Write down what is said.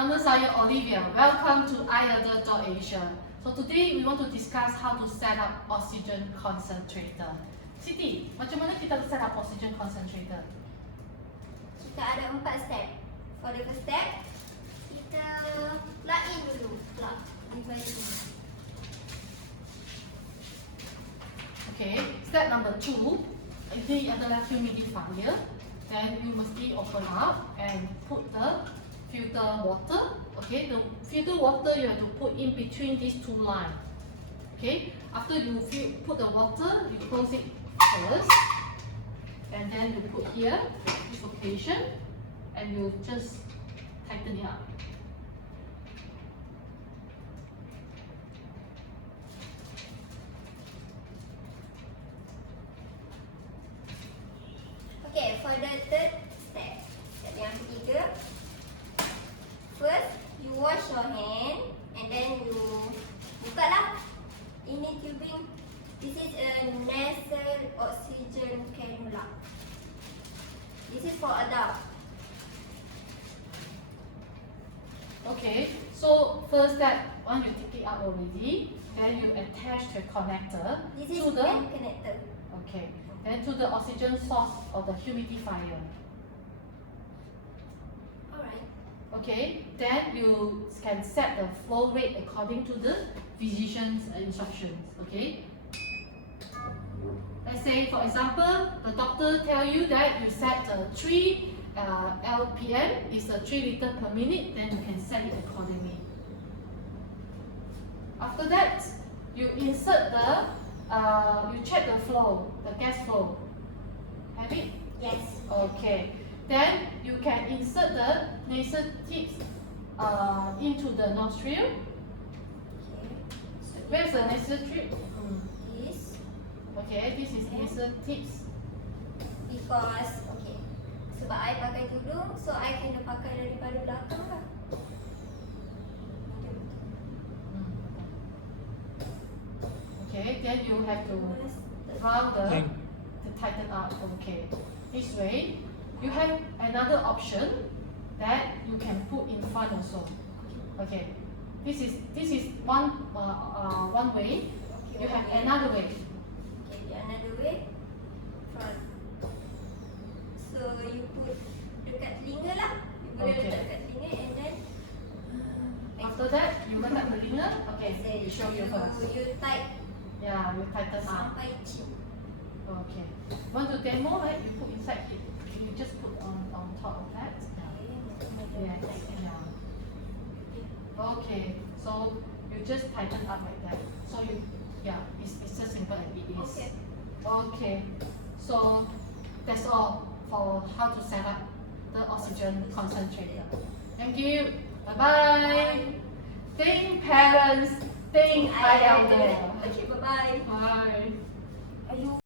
Nama saya Olivia. Welcome to iAther.Asia. So today we want to discuss how to set up oxygen concentrator. Siti, macam mana kita set up oxygen concentrator? Kita ada 4 step. For the first step, kita plug in dulu. Plug device ini. Okay, step number 2. Ini adalah humidifier. Then you mesti open up and put the filter water. Okay, the filter water you have to put in between these two lines. Okay, after you put the water, you close it first, and then you put here this location, and you just tighten it up. Okay, for the third step, step yang ketiga, first you wash your hand and then you buka lah ini tubing. This is a nasal oxygen cannula. This is for adult. Okay, so first step, once you take it out already, then you attach the connector This is to the hand connector. okay, then to the oxygen source of the humidifier. Alright. Okay, then you can set the flow rate according to the physician's instructions. Okay. Let's say, for example, the doctor tell you that you set 3 LPM is 3 liter per minute, then you can set it accordingly. After that, you insert you check the flow, the gas flow. Have it? Yes. Okay. Then you can insert the nasal tips into the nostril. Okay. So Where's the nasal tip? this Okay, this is nasal tips. because okay. Sebab I pakai tudung, so I kena pakai daripada belakang lah. Okay, then you have to round to tighten up. Okay, this way you have another option that you can put in front also. Okay, this is one way. You have another way. Okay, another way. Front. So you put dekat telinga lah. You boleh Okay. letak dekat telinga and then After that, you letak telinga. Okay, then we show you first. you tight Yeah, you tighten up. sampai chin. Okay. Want to demo, right? You put inside it. You just put on top of that. Yes. Yeah. Okay. So you just tighten up like that. So it's just simple as it is. Okay. Okay. So that's all for how to set up the oxygen concentrator. Thank you. Bye bye. Think parents. Think I out there. Okay, bye-bye. Bye.